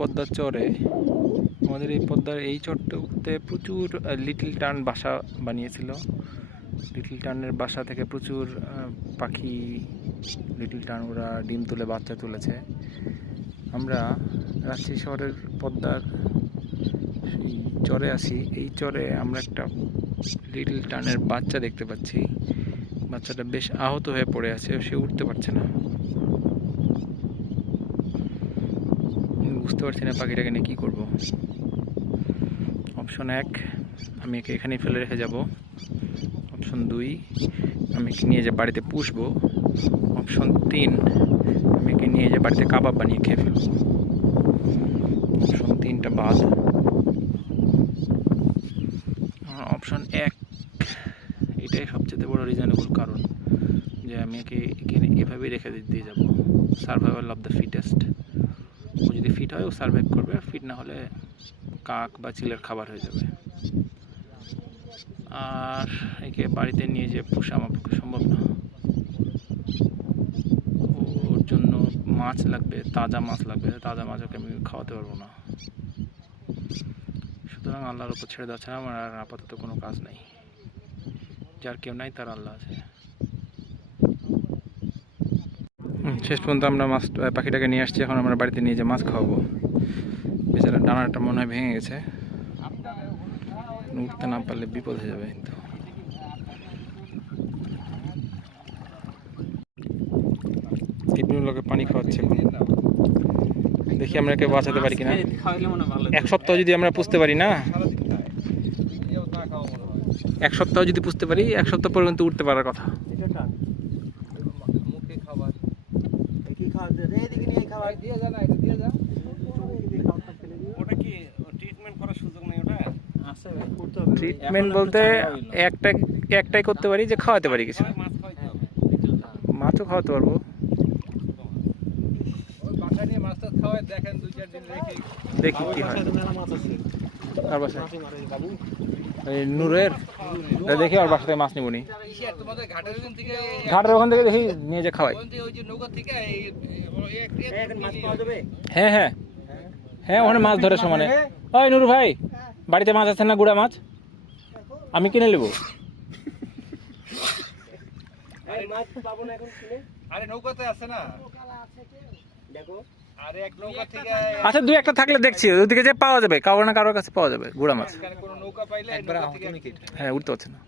পদ্মার চরে, আমাদের এই পদ্মার এই চরটাতে প্রচুর লিটল টার্ন বাসা বানিয়েছিল। লিটল টার্নের বাসা থেকে প্রচুর পাখি লিটল টার্ন ওরা ডিম তুলে বাচ্চা তুলেছে। আমরা রাজশাহী শহরের পদ্মার সেই চরে আছি। এই চরে আমরা একটা লিটল টার্নের বাচ্চা দেখতে পাচ্ছি। বাচ্চাটা বেশ আহত হয়ে পড়ে আছে, সে উঠতে পারছে না। বুঝতে পারছি না পাখিটাকে নিয়ে কী করবো। অপশন 1, আমি একে এখানেই ফেলে রেখে যাব। অপশন 2, আমি একে নিয়ে যে বাড়িতে পুষবো। অপশন 3, আমি একে নিয়ে যে বাড়িতে কাবাব বানিয়ে খেয়ে ফেলবো। অপশন 3টা বাদ। অপশন 1 এটাই সবচেয়ে বড় রিজনেবল কারণ যে আমি একে এখানে এভাবেই রেখে দিয়ে যাবো। Survival of the fittest. ও যদি ফিট হয় ও সার্ভাইভ করবে, ফিট না হলে কাক বা চিলের খাবার হয়ে যাবে। আর একে বাড়িতে নিয়ে যে পোষা আমার পক্ষে সম্ভব না। ওর জন্য মাছ লাগবে, তাজা মাছ লাগবে। তাজা মাছ ওকে আমি খাওয়াতে পারবো না। সুতরাং আল্লাহর উপর ছেড়ে দেওয়া ছাড়া আমার আর আপাতত কোনো কাজ নেই। যার কেউ নাই তার আল্লাহ আছে। শেষ পর্যন্ত আমরা মাছ পাখিটাকে নিয়ে আসছি। এখন আমরা বাড়িতে নিয়ে যে মাছ খাওয়াবো। বেচারা ডানাটা মনে হয় ভেঙে গেছে, উঠতে না পারলে বিপদ হয়ে যাবে। কিন্তু কিডনিগুলোকে পানি খাওয়াচ্ছে। দেখি আমরা একে বাঁচাতে পারি কিনা। 1 সপ্তাহ যদি আমরা পুষতে পারি না, 1 সপ্তাহ যদি পুষতে পারি, 1 সপ্তাহ পর্যন্ত উঠতে পারার কথা। ট্রিটমেন্ট বলতে একটাই করতে পারি যে খাওয়াতে পারি কিছু। মাছও খাওয়াতে পারবো। দেখি কি হয়। নূরের দেখি আর বাসা থেকে মাছ নিব নি, ঘাটের ওখান থেকে দেখি নিয়ে যে খাওয়াই। হ্যাঁ হ্যাঁ হ্যাঁ, ওখানে মাছ ধরে সমানে। ওই নুরু ভাই, বাড়িতে মাছ আছে না? গুড়া মাছ আমি কিনে নেবো। আচ্ছা, 2-1টা থাকলে দেখছি ওদিকে যে পাওয়া যাবে, কারো না কারোর কাছে পাওয়া যাবে গুড়া মাছ। হ্যাঁ, উঠতে পারছে না।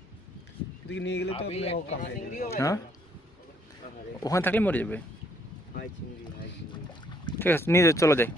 হ্যাঁ, ওখানে থাকলে মরে যাবে। ঠিক আছে, নিয়ে চলে যাই।